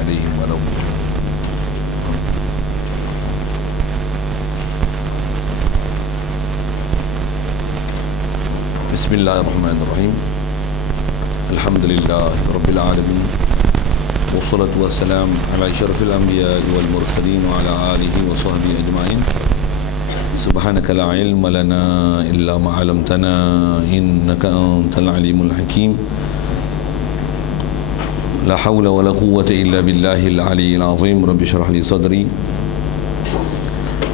عليهم ولا هم. بسم الله الرحمن الرحيم. الحمد لله رب العالمين، والصلاة والسلام على أشرف الأنبياء والمرسلين وعلى آله وصحبه أجمعين. سبحانك لا علم لنا إلا ما علمتنا إنك أنت العليم الحكيم. لا حول ولا قوة إلا بالله العلي العظيم. رب اشرح لي صدري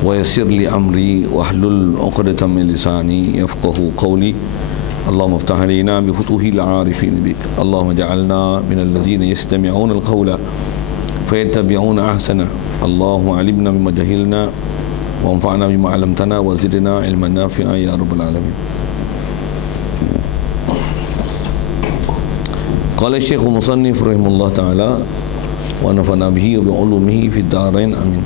ويسر لي أمري واحلل عقدة من لساني يفقه قولي. اللهم افتح علينا بفتوح العارفين بك. اللهم اجعلنا من الذين يستمعون القول فيتبعون أحسنه. اللهم علمنا بما جهلنا وانفعنا بما علمتنا وزدنا علما نافعا يا رب العالمين. قال الشيخ المصنف رحمه الله تعالى ونفعنا به وبعلومه في الدارين آمين.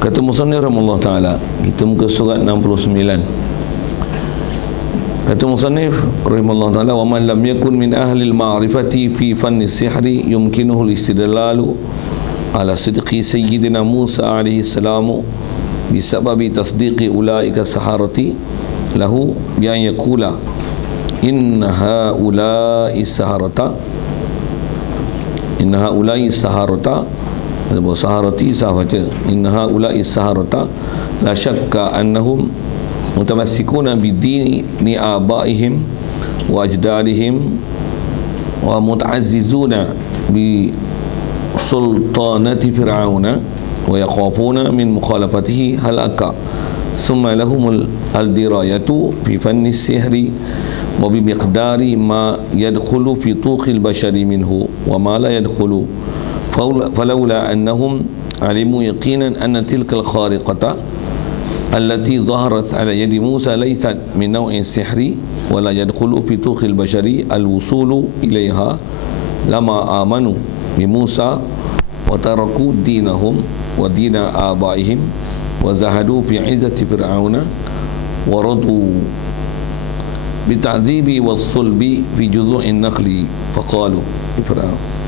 Kata musannif rahimahullah ta'ala, kita muka surat 69. Kata musannif rahimahullah ta'ala, wa man lam yakun min ahli al-ma'rifati fi fanni sihri yumkinuhu al-istidlalu ala sidqi sayyidina Musa alaihi salamu bisababi tasdiqi ulaika saharati lahu bi an yaqula inna haula'i saharata saharati sahabaca inna haula'i saharata la syakka annahum mutamassikuna bidini abaihim wa ajdadihim wa muta'azzizuna bi sultanati fir'auna wa yakhafuna min mukhalafatihi halaka summa lahum al-dirayatu fi fanni sihri wa bi miqdari ma yadkhulu fi tuqil bashari minhu wa ma la yadkhulu فلولا أنهم علموا يقينا أن تلك الخارقة التي ظهرت على يد موسى ليست من نوع السحر ولا يدخل في طوق البشر الوصول إليها لما آمنوا بموسى وتركوا دينهم ودين آبائهم وزهدوا في عزة فرعون ورضوا بالتعذيب والصلب في جذوع النخل فقالوا لفرعون.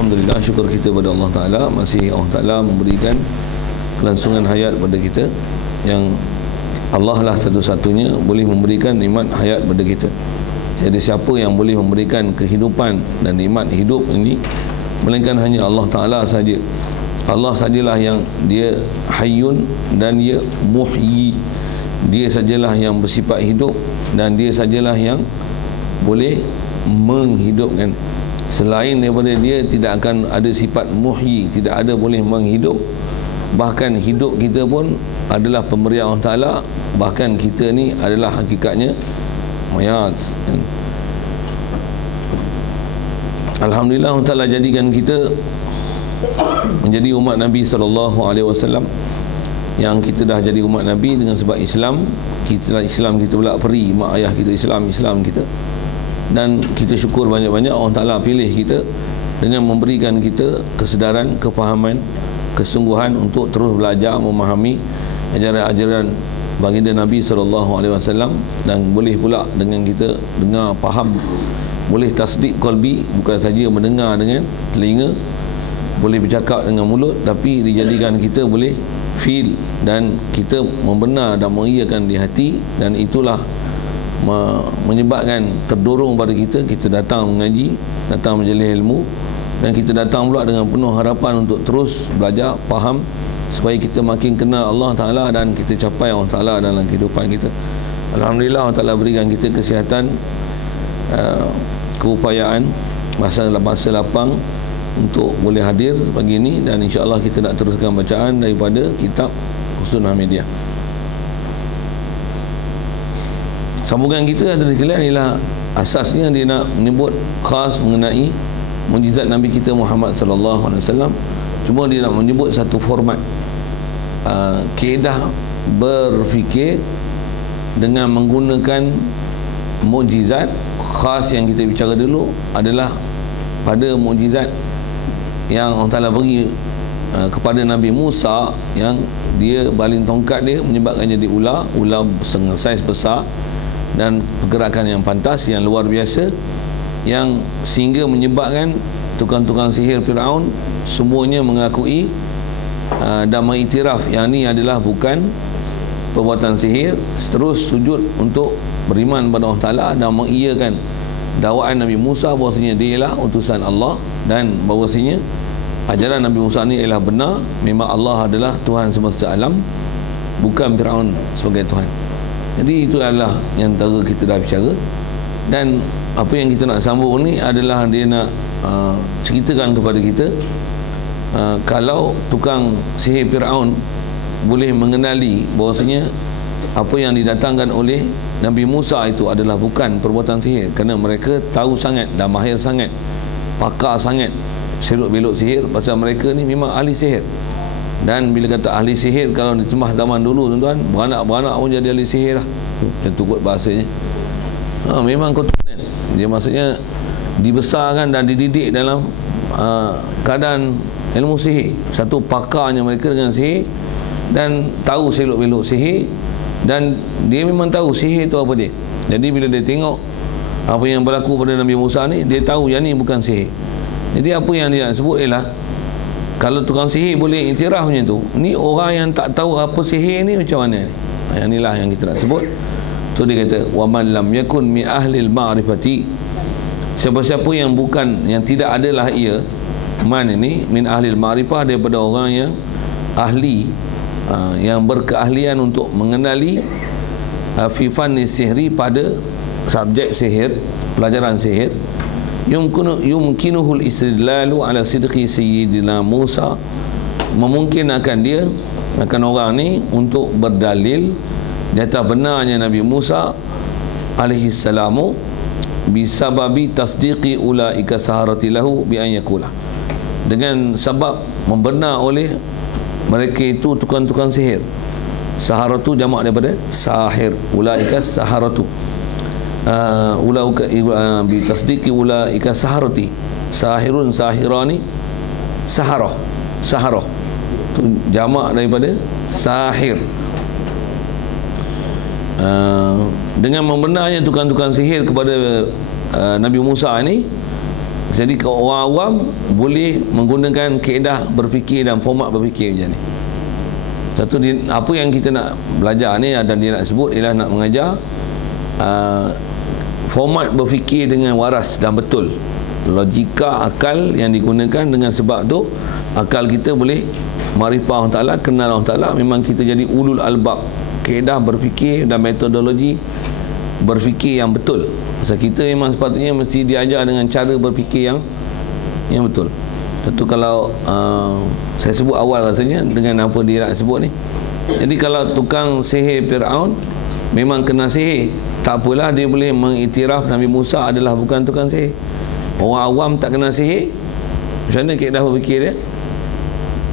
Alhamdulillah, syukur kita kepada Allah Ta'ala. Masih Allah Ta'ala memberikan kelangsungan hayat pada kita, yang Allah lah satu-satunya boleh memberikan nikmat hayat pada kita. Jadi siapa yang boleh memberikan kehidupan dan nikmat hidup ini melainkan hanya Allah Ta'ala saja. Allah sajalah yang dia hayyun dan dia muhyi. Dia sajalah yang bersifat hidup dan dia sajalah yang boleh menghidupkan. Selain daripada dia tidak akan ada sifat muhyi, tidak ada boleh menghidup. Bahkan hidup kita pun adalah pemberian Allah Ta'ala. Bahkan kita ni adalah hakikatnya mayat. Alhamdulillah Allah Ta'ala jadikan kita menjadi umat Nabi SAW, yang kita dah jadi umat Nabi dengan sebab Islam. Islam kita pula peri mak ayah kita Islam kita. Dan kita syukur banyak-banyak Allah Ta'ala pilih kita dengan memberikan kita kesedaran, kefahaman, kesungguhan untuk terus belajar memahami ajaran-ajaran baginda Nabi SAW. Dan boleh pula dengan kita dengar, faham, boleh tasdik qalbi, bukan saja mendengar dengan telinga, boleh bercakap dengan mulut, tapi dijadikan kita boleh feel dan kita membenar dan mengiyakan di hati. Dan itulah menyebabkan terdorong pada kita datang mengaji, datang menjalin ilmu, dan kita datang pula dengan penuh harapan untuk terus belajar, faham, supaya kita makin kenal Allah Ta'ala dan kita capai Allah Ta'ala dalam kehidupan kita. Alhamdulillah Allah Ta'ala berikan kita kesihatan, keupayaan, masa lapang untuk boleh hadir pagi ini, dan insya-Allah kita nak teruskan bacaan daripada kitab Husnul Hamidiyah. Sambungan kita ada sekalian ialah asasnya dia nak menyebut khas mengenai mukjizat Nabi kita Muhammad sallallahu alaihi wasallam. Cuma dia nak menyebut satu format kaedah berfikir dengan menggunakan mukjizat khas. Yang kita bicara dulu adalah pada mukjizat yang Allah Ta'ala beri kepada Nabi Musa, yang dia baling tongkat dia menyebabkan jadi ular saiz besar, dan pergerakan yang pantas, yang luar biasa, yang sehingga menyebabkan tukang-tukang sihir Firaun semuanya mengakui dan mengiktiraf yang ini adalah bukan perbuatan sihir, terus sujud untuk beriman kepada Allah Ta'ala dan mengiyakan dakwaan Nabi Musa bahawasanya dia ialah utusan Allah, dan bahawasanya ajaran Nabi Musa ni ialah benar, memang Allah adalah Tuhan semesta alam, bukan Firaun sebagai Tuhan. Jadi itu adalah yang antara kita dah bicara, dan apa yang kita nak sambung ni adalah dia nak ceritakan kepada kita kalau tukang sihir Firaun boleh mengenali bahawasanya apa yang didatangkan oleh Nabi Musa itu adalah bukan perbuatan sihir, kerana mereka tahu sangat dan mahir sangat, pakar sangat seluk belok sihir, pasal mereka ni memang ahli sihir. Dan bila kata ahli sihir, kalau diterjemah zaman dulu tuan-tuan, beranak-beranak pun jadi ahli sihir lah, macam tu kot bahasanya. Memang keturunan dia, maksudnya dibesarkan dan dididik dalam keadaan ilmu sihir. Satu pakarnya mereka dengan sihir dan tahu selok belok sihir, dan dia memang tahu sihir tu apa dia. Jadi bila dia tengok apa yang berlaku pada Nabi Musa ni, dia tahu yang ni bukan sihir. Jadi apa yang dia nak sebut ialah, kalau tukang sihir boleh iktiraf macam tu, ni orang yang tak tahu apa sihir ni macam mana ni? Yang inilah yang kita nak sebut. Tu dia kata, wa man lam yakun mi ahlil ma'rifati, siapa-siapa yang bukan, yang tidak adalah ia, man ini min ahlil ma'rifah, daripada orang yang ahli, yang berkeahlian untuk mengenali fi fanni sihri, pada subjek sihir, pelajaran sihir, yumkinuhul istidlalu ala sidqi sayyidina Musa, memungkinkan dia, akan orang ni untuk berdalil di atas benarnya Nabi Musa alaihi salamu bisababi tasdiqi ulaika saharati lahu bi an yakula, dengan sebab membenar oleh mereka itu tukang-tukang sihir. Saharatu jamak daripada sahir, ulaika saharatu, ulaika bi tasdiqi ulaika saharati, sahirun sahirani, saharah tu jamak daripada sahir. Dengan membenarnya tukang-tukang sihir kepada Nabi Musa ini, jadi orang awam boleh menggunakan kaedah berfikir dan format berfikir macam ni. Satu, apa yang kita nak belajar ni dan dia nak sebut ialah nak mengajar format berfikir dengan waras dan betul, logika, akal yang digunakan. Dengan sebab tu akal kita boleh makrifah Allah Ta'ala, kenal Allah Ta'ala, memang kita jadi ulul albab, kaedah berfikir dan metodologi berfikir yang betul. Sebab kita memang sepatutnya mesti diajar dengan cara berfikir yang betul. Tentu kalau saya sebut awal rasanya dengan apa dia nak sebut ni. Jadi kalau tukang sihir Firaun memang kena sihir, tak apalah, dia boleh mengiktiraf Nabi Musa adalah bukan tukang sihir. Orang awam tak kena sihir, macam mana kaedah berfikir dia?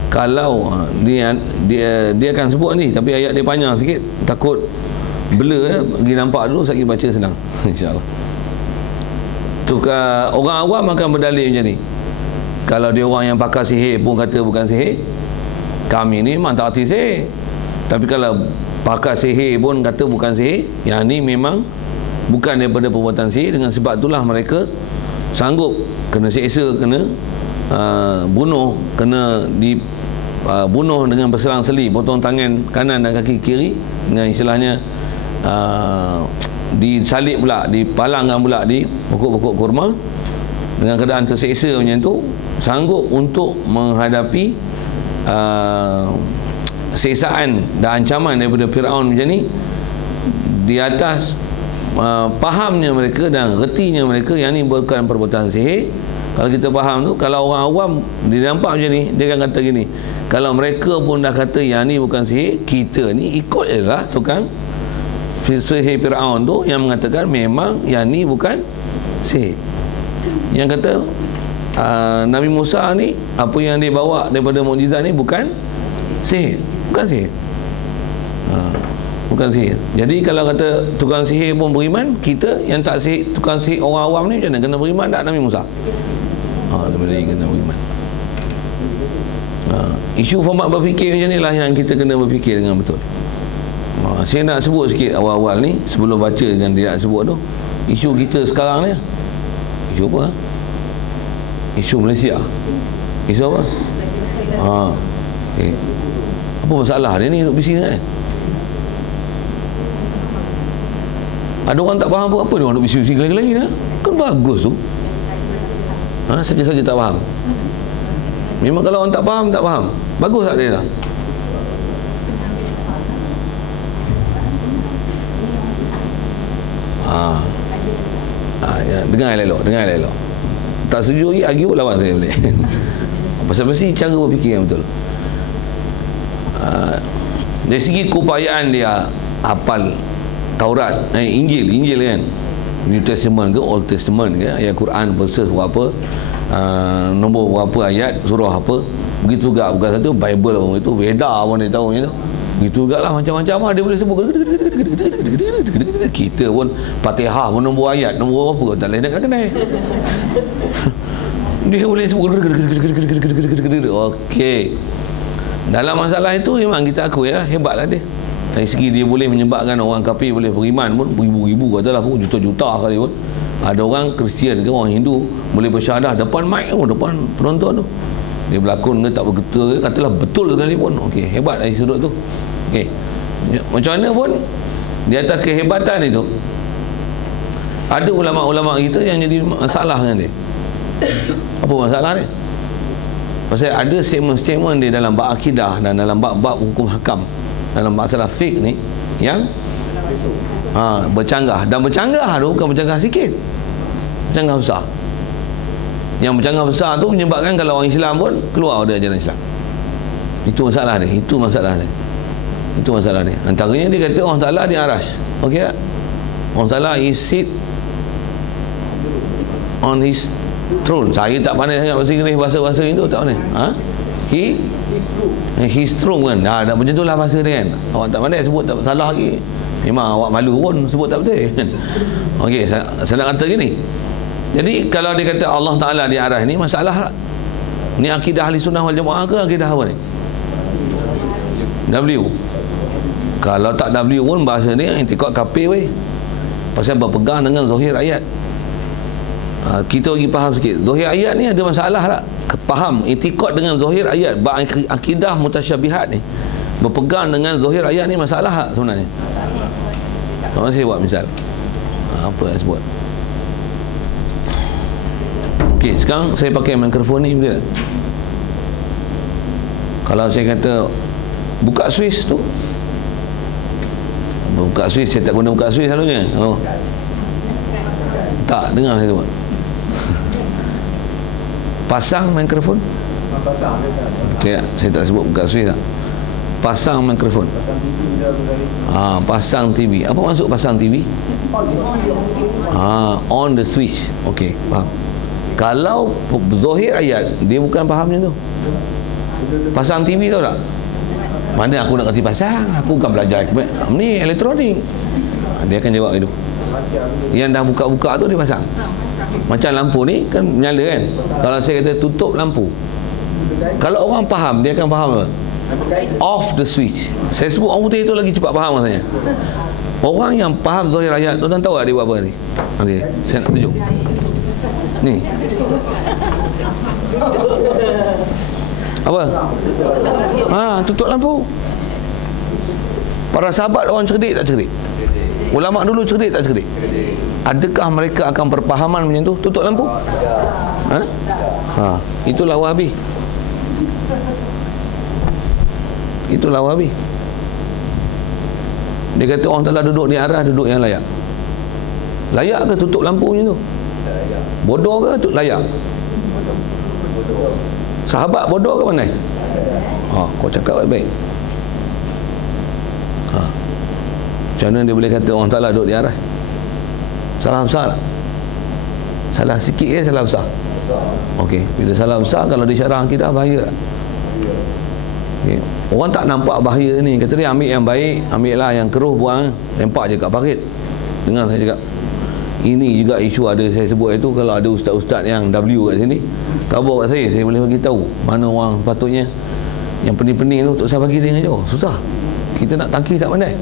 Kalau dia akan sebut ni, tapi ayat dia panjang sikit, takut blur, pergi nampak dulu, saya baca senang insya-Allah. Tukar orang awam akan berdalil macam ni. Kalau dia orang yang pakar sihir pun kata bukan sihir, kami ni memang tak arti sihir. Tapi kalau pakar sihir pun kata bukan sihir, yang ni memang bukan daripada perbuatan sihir. Dengan sebab itulah mereka sanggup kena seksa, kena bunuh, kena bunuh dengan berselang-seli, potong tangan kanan dan kaki kiri, dengan istilahnya disalib pula, dipalangkan pula di pokok-pokok kurma. Dengan keadaan terseksa macam tu, sanggup untuk menghadapi siksaan dan ancaman daripada Firaun macam ni, di atas fahamnya mereka dan retinya mereka yang ni bukan perbuatan sihir. Kalau kita faham tu, kalau orang awam dia nampak macam ni, dia akan kata gini, kalau mereka pun dah kata yang ni bukan sihir, kita ni ikut je lah tukang sihir Firaun tu yang mengatakan memang yang ni bukan sihir. Yang kata Nabi Musa ni, apa yang dia bawa daripada mukjizat ni bukan sihir, bukan sihir, bukan sihir. Jadi kalau kata tukang sihir pun beriman, kita yang tak sihir, tukang sihir orang awam ni macam mana? Kena beriman tak Nabi Musa? Daripada kena beriman. Isu format berfikir macam ni lah yang kita kena berfikir dengan betul. Saya nak sebut sikit awal-awal ni sebelum baca dengan dia nak sebut tu, isu kita sekarang ni. Isu apa? Isu Malaysia. Isu apa? Okay. Apa masalah dia ni duduk bising kan? Ada orang tak faham apa dia orang duduk bising-bising lagi-lagi dah. Kan bagus tu. Saja-saja tak faham. Memang kalau orang tak faham, tak faham. Bagus tak dia dah? Ya, dengar elok. Tak setuju lagi, argue lawan saya boleh. Pasal mesti cara berfikir yang betul. Dari segi keupayaan dia hafal Taurat, Injil kan, New Testament ke Old Testament ke, ayat Quran verses berapa, nombor berapa ayat surah apa, begitu juga. Bukan satu Bible pun, itu Veda pun dia tahu macam tu. Begitu juga lah, macam-macam lah dia boleh sebut. Kita pun Fatihah pun nombor ayat, nombor apa tak boleh nak kenal. Dia boleh sebut. Okey. Dalam masalah itu memang kita akui ya, hebatlah dia. Dari segi dia boleh menyebabkan orang kafir boleh beriman pun beribu-ribu, katalah pun juta-juta kali pun. Ada orang Kristian ke orang Hindu boleh bersyahadah depan mic tu, depan penonton tu. Dia berlakon ke tak betul ke, katalah betul sekali pun. Okey, hebat dari sudut tu. Okey. Macam mana pun di atas kehebatan itu ada ulama-ulama kita yang jadi masalah dengan dia. Apa masalah dia? Pasal ada statement-statement dia dalam bab akidah dan dalam bab hukum hakam, dalam masalah fiqh ni yang bercanggah. Dan bercanggah tu bukan bercanggah sikit, bercanggah besar. Yang bercanggah besar tu menyebabkan kalau orang Islam pun keluar dari ajaran Islam. Itu masalah dia. Itu masalah dia. Antaranya dia kata Allah Ta'ala di aras. Okey tak? Allah Ta'ala is sit on his throne. Saya tak pandai sangat bahasa Inggeris, bahasa itu tak pandai. His throne kan. Dah macam itulah bahasa dia kan. Awak tak pandai sebut, tak salah lagi. Memang awak malu pun sebut tak betul kan. Okey, saya nak kata gini. Jadi kalau dia kata Allah Ta'ala di aras ni, masalah ni akidah ahli sunnah wal jamaah ke akidah apa ni? W. Kalau tak W pun bahasa ni intikad kafir weh. Pasal berpegang dengan zahir ayat. Kita bagi faham sikit. Zahir ayat ni ada masalah tak? Faham intikad dengan zahir ayat, akidah mutasyabihat ni. Berpegang dengan zahir ayat ni masalah tak sebenarnya? Saya buat misal. Apa yang sebut? Okey, sekarang saya pakai mikrofon ni betul tak? Kalau saya kata buka Swiss tu, buka Swiss, saya tak guna buka Swiss selalunya. Tak, dengar saya sebut. Pasang mikrofon. Saya tak sebut buka Swiss tak. Pasang mikrofon. Pasang TV. Apa maksud pasang TV? On the switch. Okey, faham. Kalau zahir ayat, dia bukan faham macam tu. Pasang TV tahu tak? Mana aku nak kasi pasang? Aku bukan belajar ni elektronik. Dia akan jawab itu. Yang dah buka-buka tu dia pasang. Macam lampu ni kan menyala kan. Kalau saya kata tutup lampu, kalau orang faham, dia akan faham apa? Off the switch. Saya sebut orang putih itu lagi cepat faham rasanya. Orang yang faham zahir ayat, tuan-tuan tahu tak dia buat apa ni? Okey, saya nak tunjuk. Ni. Apa? Tutup lampu. Para sahabat orang cerdik tak cerdik? Ulama dulu cerdik tak cerdik? Adakah mereka akan berpahaman macam tu? Tutup lampu? Itulah Wahabi. Itulah Wahabi. Dia kata orang telah duduk di arah, duduk yang layak. Layak ke tutup lampu macam tu? Bodoh ke layak? Sahabat bodoh ke mana? Kau cakap baik-baik. Macam mana dia boleh kata orang Ta'ala duduk di arah? Salah besar tak? Salah sikit ke salah besar? Okey, bila salah besar, kalau dia syarah akidah, bahaya tak? Okay. Orang tak nampak bahaya ni. Kata dia ambil yang baik, ambil lah yang keruh, buang, lempak je kat parit. Dengar saya cakap. Ini juga isu ada saya sebut itu. Kalau ada ustaz-ustaz yang W kat sini, khabar kat saya boleh bagi tahu mana orang patutnya yang pening-pening tu tak usah bagi dia dengan jauh. Susah. Kita nak tangkis tak pandai.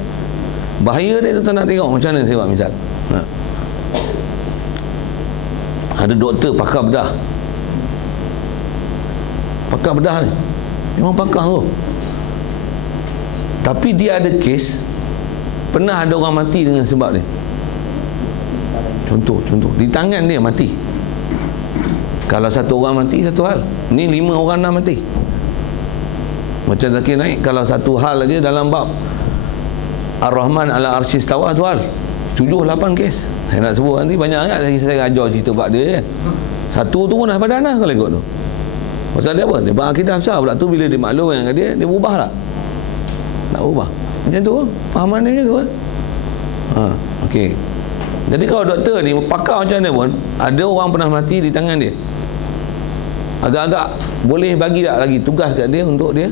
Bahaya dia tu tak nak tengok. Macam mana saya buat misal, ada doktor pakar bedah. Pakar bedah ni memang pakar tu, tapi dia ada kes pernah ada orang mati dengan sebab dia. Contoh di tangan dia mati. Kalau satu orang mati satu hal, ni 5 orang dah mati. Macam Zakir Naik, kalau satu hal aja dalam bab Ar-Rahman ala arsyis istawa tu hal 7-8 kes. Saya nak sebut nanti banyak sangat saya ajar cerita bab dia kan. Satu tu pun dah padanah kalau ikut tu. Pasal dia apa? Dia berakidah besar pula tu, bila dia maklum dengan dia ubah tak? Nak ubah. Macam tu, fahaman dia macam tu kan? Okey. Jadi kalau doktor ni pakar macam mana pun, ada orang pernah mati di tangan dia, agak-agak boleh bagi tak lagi tugas kat dia untuk dia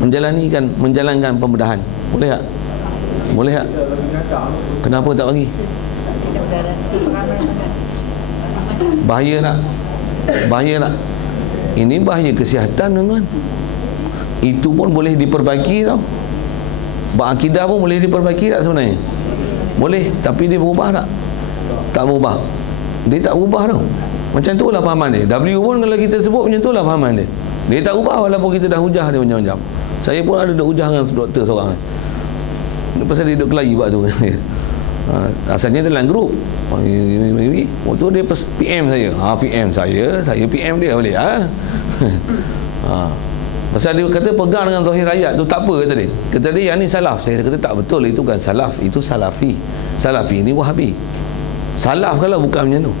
menjalankan pembedahan. Boleh tak? Boleh tak? Kenapa tak bagi? Bahaya tak? Bahaya tak? Ini bahaya kesihatan tuan-tuan. Itu pun boleh diperbaiki tau. Berakidah pun boleh diperbaiki tak sebenarnya? Boleh, tapi dia berubah tak? Tak berubah. Dia tak berubah tau. Macam tu lah fahaman dia. W pun kalau kita sebut macam tu lah fahaman dia. Dia tak ubah walaupun kita dah hujah dia macam-macam. Saya pun ada hujah dengan doktor seorang ni. Pasal dia duduk kelayi buat tu. Asalnya dalam grup. Waktu dia PM saya. PM saya PM dia boleh. Pasal dia kata pegang dengan zahir ayat tu tak apa, kata dia. Kata dia yang ni salaf. Saya kata tak betul, itu bukan salaf, itu salafi. Salafi ni wahabi. Salaf kalau bukan macam tu.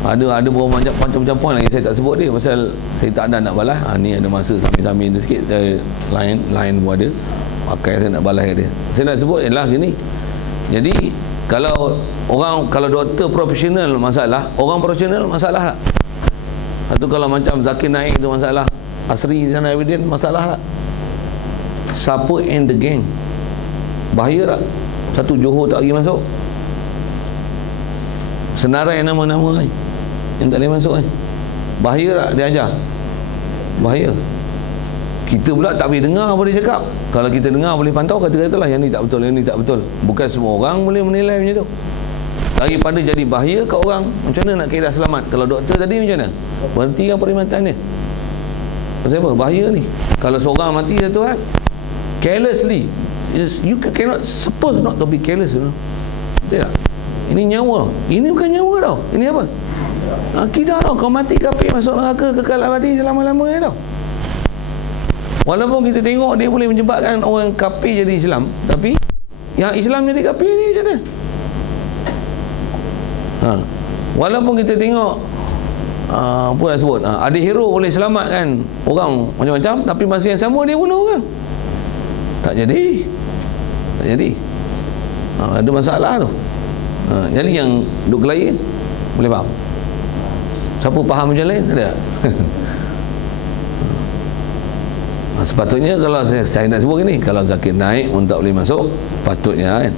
Ada beberapa macam-macam poin lagi saya tak sebut dia pasal saya tak ada nak balas. Ni ada masa sambil-sambil sikit lain pun ada. Pakai saya nak balas dia. Saya nak sebut ialah gini. Jadi kalau doktor profesional masalah, orang profesional masalah tak? Satu kalau macam Zakir Naik tu masalah, Asri dan Evident masalah tak? Siapa and the gang? Bahaya tak? Satu Johor tak pergi masuk, senarai nama-nama ni yang tak boleh masuk kan? Bahaya tak dia ajar? Bahaya. Kita pula tak boleh dengar apa dia cakap. Kalau kita dengar boleh pantau, kata-katalah yang ni tak betul, yang ni tak betul. Bukan semua orang boleh menilai macam tu. Daripada jadi bahaya kat orang, macam mana nak keedah selamat? Kalau doktor tadi macam mana? Berhentikan perkhidmatan dia. Pasal apa? Bahaya ni. Kalau seorang mati satu hal, carelessly, you cannot suppose not to be careless, you know? Betul tak? Ini nyawa. Ini bukan nyawa tau. Ini apa? Akidah tau. Kau mati kafir masuk neraka kekal abadi selama-lamanya tau. Walaupun kita tengok dia boleh menyebabkan orang kafir jadi Islam, tapi yang Islam jadi kafir ni macam mana? Walaupun kita tengok apa nak sebut, adik hero boleh selamatkan orang macam-macam, tapi masa yang sama dia bunuh orang. Tak jadi. Ada masalah tu. Jadi yang duk lain boleh faham. Siapa faham macam lain ada? Sepatutnya kalau saya nak sebut ni, kalau Zakir Naik pun tak boleh masuk, patutnya kan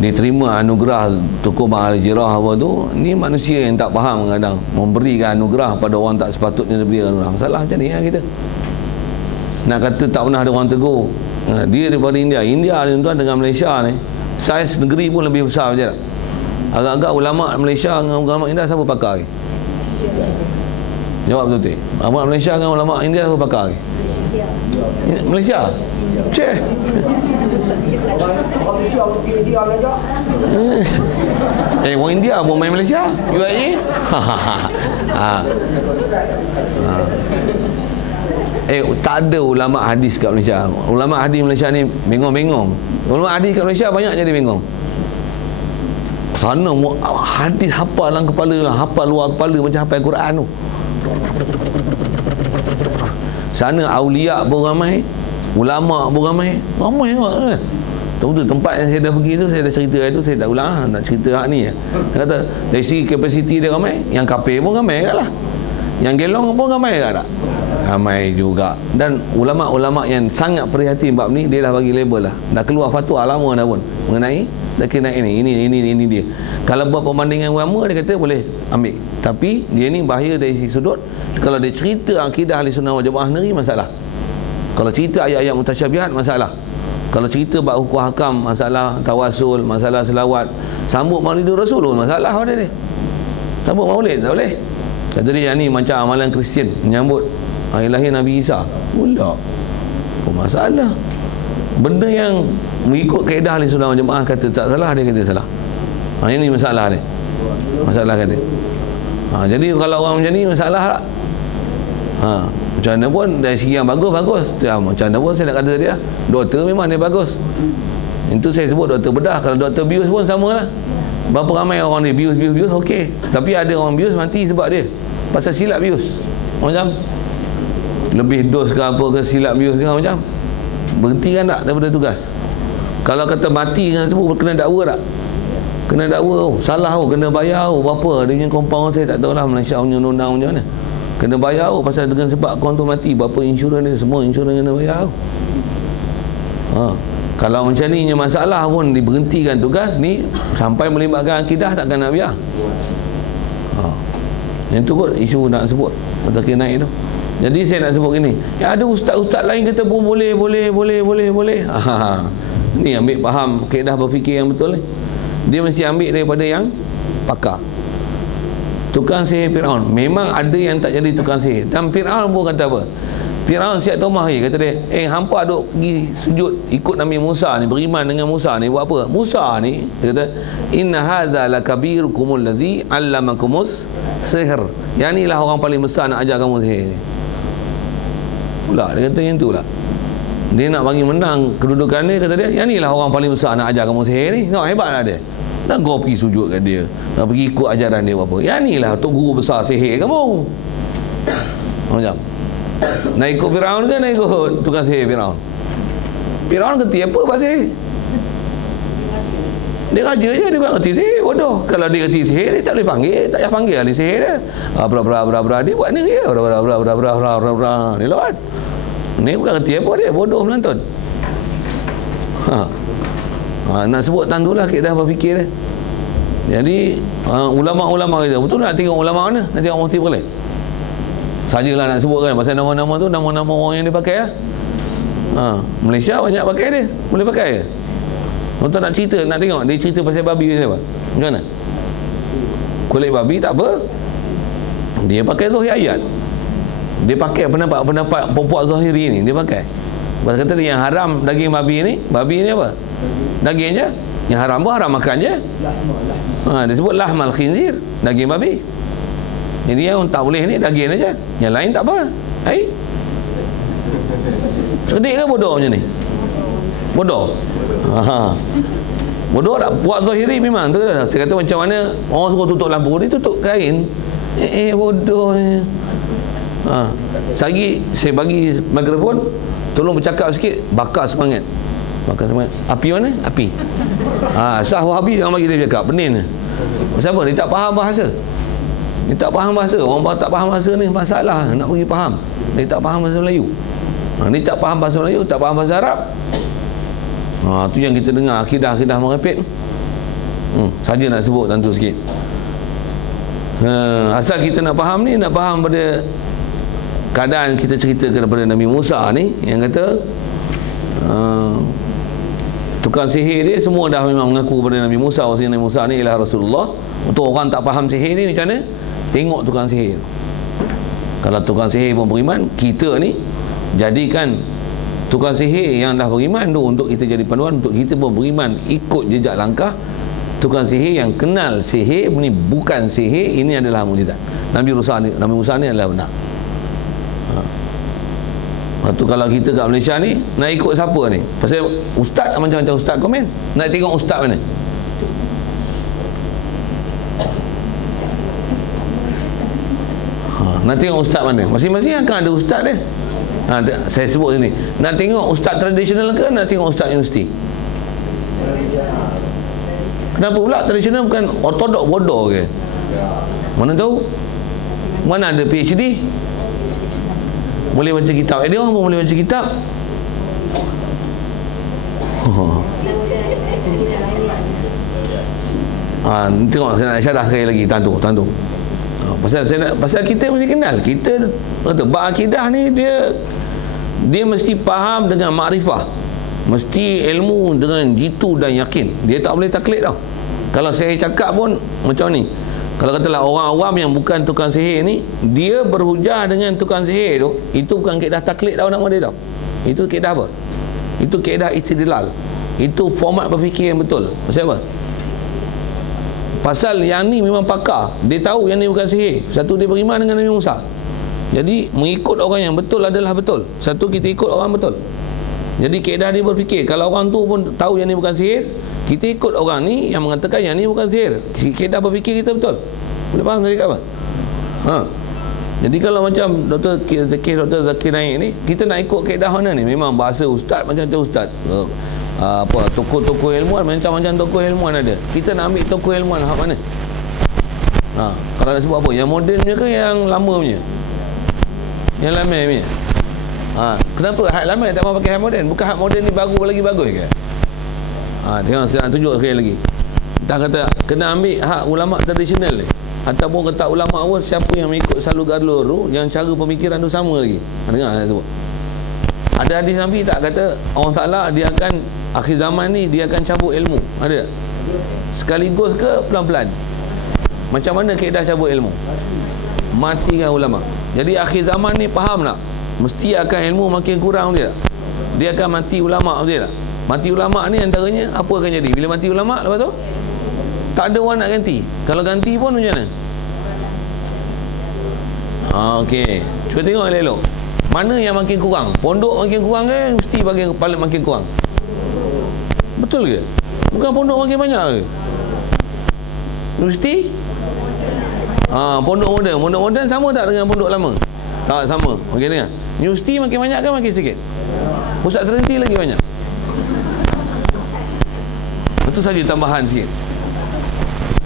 diterima anugerah Tunku Al-Jirah apa tu. Ni manusia yang tak faham kadang memberikan anugerah pada orang tak sepatutnya diberi anugerah. Masalah macam ni lah kita. Nak kata tak pernah ada orang tegur. Dia daripada India ni tuan dengan Malaysia ni, saiz negeri pun lebih besar macam tak? Agak-agak ulama Malaysia dengan ulama India siapa pakar lagi? Jawab betul-betul. Ulama Malaysia dengan ulama India siapa pakar lagi? Malaysia. Ceh. Orang India pun main Malaysia. UAE. Tak ada ulama hadis kat Malaysia. Ulama hadis Malaysia ni bengong-bengong. Ulama hadis kat Malaysia banyak jadi bengong. Sana hadis hafal dalam kepala, hafal luar kepala macam hafal Quran tu. Sana aulia pun ramai, ulama pun ramai kan. Tahu tu tempat yang saya dah pergi tu, saya dah cerita itu, saya tak ulang nak cerita hak ni. Dia kata dari segi kapasiti dia ramai, yang kafir pun ramai kat lah, yang gelong pun ramai kat tak? Ramai juga. Dan ulama-ulama yang sangat prihatin bab ni, dia dah bagi label lah, dah keluar fatwa lama dah pun mengenai Zakir Naik ini dia. Kalau buat perbandingan ulama, dia kata boleh ambil, tapi dia ni bahaya dari sisi sudut. Kalau dia cerita akidah Ahli Sunnah wal Jamaah sendiri, masalah. Kalau cerita ayat-ayat mutasyabihat, masalah. Kalau cerita bab hukum hakam, masalah tawasul, masalah selawat, sambut Maulidur Rasul, masalah pada dia. Sambut maulid tak boleh. Kata dia yang ni macam amalan Kristian, menyambut hari lahir Nabi Isa. Pula apa masalah? Benda yang mengikut kaedah ahli sunnah wal jamaah kata tak salah, dia kata salah. Ini masalah dia. Masalah kata. Jadi kalau orang macam ni masalah tak? Macam mana pun dari segi yang bagus macam mana pun saya nak kata dia doktor memang dia bagus, itu saya sebut doktor bedah. Kalau doktor bius pun sama lah. Berapa ramai orang dia bius okey, tapi ada orang bius mati sebab dia pasal silap bius, macam lebih dos ke apa ke silap bius ke macam berhenti kan tak daripada tugas. Kalau kata mati kan sebut kena dakwa tak? Kena dakwa, salah kena bayar berapa dia punya compound, saya tak tahulah Malaysia punya undang-undang macam mana. Kena bayar pasal dengan sebab kau tu mati, berapa insurans dia, semua insurans kena bayar. Kalau macam ni masalah pun diberhentikan tugas ni sampai melibatkan akidah, takkan nak biar. Yang tu kot isu nak sebut atau kena naik tu. Jadi saya nak sebut gini, ada ustaz-ustaz lain kata pun boleh. Ni ambil faham kaedah berfikir yang betul ni. Dia mesti ambil daripada yang pakar. Tukang sihir Fir'aun, memang ada yang tak jadi tukang sihir. Dan Fir'aun pun kata apa? Fir'aun siap tomah kata dia, hampa duk pergi sujud ikut Nabi Musa ni, beriman dengan Musa ni, buat apa? Musa ni dia kata, inna hadza lakabirukumul ladzi 'allamakumus sihr. Yang ni lah orang paling besar nak ajar kamu sihir ni. Pula dia kata yang tu lah. Dia nak bagi menang kedudukan dia, kata dia, yang ni lah orang paling besar nak ajar kamu sihir ni. Tengok hebatlah dia. Dan kau pergi sujud kat dia, nak pergi ikut ajaran dia apa. Yang ni lah tok guru besar sihir kamu. Macam nak ikut Firaun ke nak ikut tukang sihir Firaun? Firaun kerti apa pak sihir? Dia raja je, dia kerti sihir, bodoh. Kalau dia kerti sihir, dia tak boleh panggil, tak payah panggil ahli sihir dia. Bra dia buat ni dia. Bra ni lawan. Ni bukan kerti apa dia, bodoh melantun. Nak sebut tandulah kaedah berfikir dia. Jadi ulama-ulama kita betul nak tengok ulama mana, nak tengok mufti boleh. Sajalah nak sebut kan pasal nama-nama tu, nama-nama orang yang dia pakai lah. Malaysia banyak pakai dia, boleh pakai ke? Betul nak cerita, nak tengok dia cerita pasal babi siapa? Macam mana? Kulit babi tak apa, dia pakai zahir ayat. Dia pakai pendapat pempuak zahiri ni, dia pakai. Pasal kata dia yang haram daging babi ni apa? Daging je. Yang haram pun haram makan je. Dia sebut lahmal khinzir, daging babi. Jadi yang tak boleh ni daging aja. Yang lain tak apa. Cerdik ke bodoh macam ni? Bodoh. Bodoh tak? Puak zahiri memang tu dah. Saya kata macam mana orang suruh tutup lampu, dia tutup kain. Bodoh ni. Sagi saya bagi mikrofon, tolong bercakap sikit, bakar semangat. Api mana? Api. Sah Wahabi jangan bagi dia cakap pening. Pasal apa? Dia tak faham bahasa. Dia tak faham bahasa. Orang tak faham bahasa ni masalah nak bagi faham. Dia tak faham bahasa Melayu. Dia tak faham bahasa Melayu, tak faham bahasa Arab. Tu yang kita dengar akidah-akidah merepek. Saja nak sebut tentu sikit. Asal kita nak faham ni, nak faham pada keadaan kita cerita kepada Nabi Musa ni yang kata tukang sihir dia semua dah memang mengaku pada Nabi Musa, Nabi Musa ni ialah Rasulullah. Untuk orang tak faham sihir ni macam mana? Tengok tukang sihir. Kalau tukang sihir pun beriman, kita ni jadikan tukang sihir yang dah beriman tu untuk kita jadi panduan, untuk kita pun beriman ikut jejak langkah tukang sihir yang kenal sihir ni bukan sihir, ini adalah mukjizat. Nabi Musa ni adalah benar. Tu kalau kita kat Malaysia ni nak ikut siapa ni? Pasal ustaz macam-macam ustaz komen. Nak tengok ustaz mana? Nak tengok ustaz mana? Masing-masing akan ada ustaz dia. Saya sebut sini. Nak tengok ustaz tradisional ke nak tengok ustaz universiti? Kenapa pula tradisional bukan ortodok bodoh ke? Mana tahu? Mana ada PhD? Boleh baca kitab. Dia orang pun boleh baca kitab. Tengok saya nak syarah sekali lagi tantu. Pasal kita mesti kenal. Kita kata bab akidah ni dia mesti faham dengan makrifah. Mesti ilmu dengan jitu dan yakin. Dia tak boleh taklid tau. Kalau saya cakap pun macam ni, kalau katalah orang awam yang bukan tukang sihir ni, dia berhujah dengan tukang sihir tu, itu bukan kaedah taklid tau nama dia tau. Itu kaedah apa? Itu kaedah istidlal. Itu format berfikir yang betul. Pasal apa? Pasal yang ni memang pakar. Dia tahu yang ni bukan sihir. Satu, dia beriman dengan Nabi Musa. Jadi mengikut orang yang betul adalah betul. Satu, kita ikut orang betul. Jadi kaedah dia berfikir, kalau orang tu pun tahu yang ni bukan sihir, kita ikut orang ni yang mengatakan yang ni bukan sihir. Kaedah berfikir kita betul. Boleh faham saya cakap apa? Jadi kalau macam Dr. Zakir Naik ni, kita nak ikut kaedah mana ni? Memang bahasa ustaz macam tu ustaz. Tokoh-tokoh ilmuwan macam-macam tokoh ilmuwan ada. Kita nak ambil tokoh ilmuwan hak mana? Kalau nak sebut apa? Yang moden punya ke yang lama punya? Yang lama punya. Kenapa hak lama tak mau pakai hak moden? Bukan hak moden ni baru lagi bagus ke? Tengok saya nak tunjuk sekali lagi. Tak kata kena ambil hak ulama tradisional ni. Ataupun kata ulama pun siapa yang mengikut Salur Garlur tu, yang cara pemikiran tu sama lagi. Dengar saya sebut. Ada hadis Nabi tak kata Allah Ta'ala dia akan akhir zaman ni dia akan cabut ilmu? Ada? Sekaligus ke pelan-pelan? Macam mana kaedah cabut ilmu? Matikan ulama. Jadi akhir zaman ni faham tak? Mesti akan ilmu makin kurang, betul tak? Dia akan mati ulama, betul tak? Mati ulama ni antaranya apa akan jadi? Bila mati ulama lepas tu tak ada orang nak ganti. Kalau ganti pun macam mana? Okey. Cuba tengok elok-elok. Mana yang makin kurang? Pondok makin kurang ke mesti paling makin kurang? Betul ke? Bukan pondok makin banyak ke? Mesti? Pondok moden sama tak dengan pondok lama? Tak sama. Okey dengar. Universiti makin banyak ke makin sikit? Pusat serenti lagi banyak. Itu saja tambahan sikit.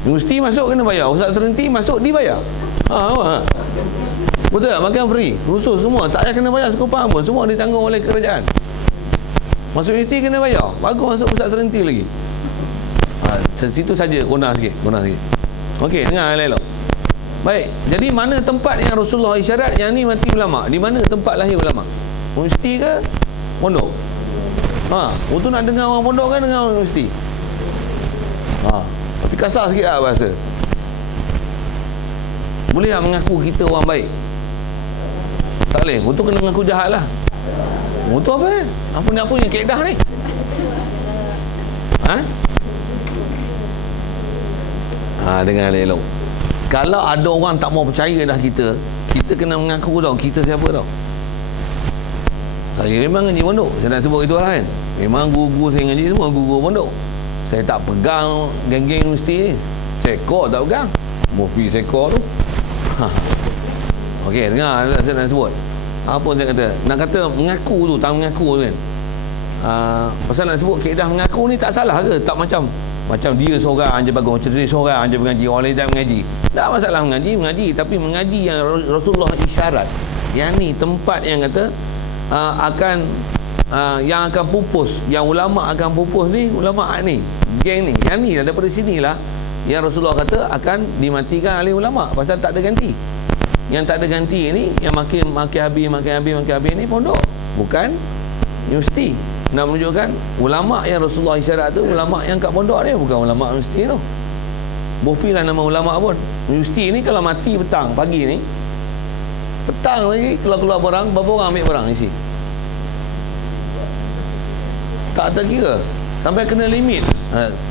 Universiti masuk kena bayar, pusat serenti masuk dibayar. Betul tak? Makan free, khusus semua, tak payah kena bayar sekupang pun, semua ditanggung oleh kerajaan. Masuk universiti kena bayar, bagus masuk pusat serenti lagi. Situ saja guna sikit. Okey, dengar elok. Baik, jadi mana tempat yang Rasulullah isyarat yang ni mati ulama? Di mana tempat lahir ulama? Universiti ke pondok? Untuk nak dengar orang pondok kan dengar orang universiti. Tapi kasar sikit lah bahasa. Boleh tak mengaku kita orang baik? Tak boleh. Untuk kena mengaku jahat lah. Untuk apa? Apa nak punya kaedah ni? Dengar elok. Kalau ada orang tak mau percaya dah kita kena mengaku tau kita siapa tau. Saya memang ngaji pondok. Saya nak sebut itulah kan. Memang guru-guru saya ngaji semua guru pondok. Saya tak pegang geng-geng universiti ni. Sekor tak pegang. Mufi sekor tu. Okey, dengar saya nak sebut. Apa saya kata? Nak kata mengaku tu, tak mengaku tu kan. Pasal nak sebut kaedah mengaku ni tak salah ke? Tak macam dia seorang je bagus, macam dia seorang je mengaji, orang lain tak mengaji. Tak masalah mengaji, tapi mengaji yang Rasulullah isyarat. Yang ni tempat yang kata yang akan pupus, yang ulama akan pupus ni, ulama ni, geng ni, yang ni daripada sinilah yang Rasulullah kata akan dimatikan oleh ulama pasal tak ada ganti. Yang tak ada ganti ni, yang makin habis ni pondok, bukan universiti. Nak menunjukkan ulama yang Rasulullah isyarat tu ulama yang kat pondok ni, bukan ulama universiti tu. Bohpilah nama ulama pun. Universiti ni kalau mati petang, pagi ni, petang lagi kalau keluar barang, berapa orang ambil barang isi? Tak terkira. Sampai kena limit.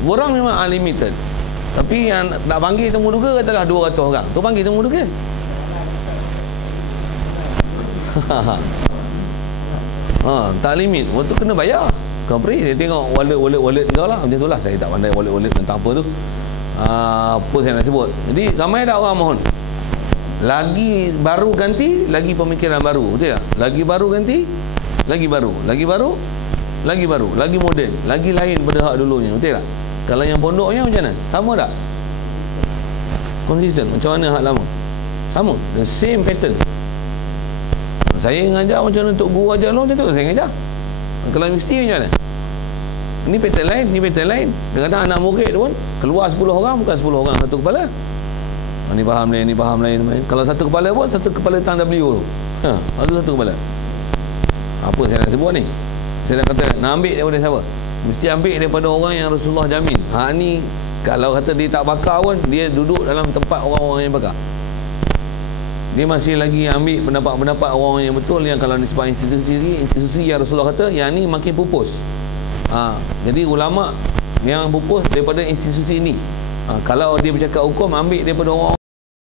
Orang memang unlimited. Tapi yang nak panggil temu duga katalah 200 orang. Tu panggil temu duga. Tak limit. Waktu kena bayar. Kau beri, dia tengok wallet kau lah. Macam tu lah. Saya tak pandai wallet tentang apa tu. Apa saya nak sebut. Jadi ramai dah orang mohon. Lagi baru ganti, lagi pemikiran baru. Betul tak? Lagi baru ganti, lagi baru. Lagi baru, lagi baru. Lagi moden, lagi lain pada hak dulunya. Betul tak? Kalau yang pondoknya macam mana? Sama tak? Konsisten. Macam mana hak lama? Sama. The same pattern. Saya ngajar macam mana untuk guru ajar lo, macam tu saya ngajar. Kalau mesti macam mana? Ini pattern lain, ini pattern lain. Kadang-kadang anak murid tu pun keluar 10 orang, bukan 10 orang satu kepala. Ni faham lain, ni faham lain. Kalau satu kepala pun satu kepala tang W tu. Ada satu kepala. Apa saya nak sebut ni? Saya nak kata nak ambil daripada siapa? Mesti ambil daripada orang yang Rasulullah jamin. Ni kalau kata dia tak bakar pun, dia duduk dalam tempat orang-orang yang bakar. Dia masih lagi ambil pendapat-pendapat orang yang betul, yang kalau disebut institusi yang Rasulullah kata yang ni makin pupus. Jadi ulama yang pupus daripada institusi ini. Kalau dia bercakap hukum, ambil daripada orang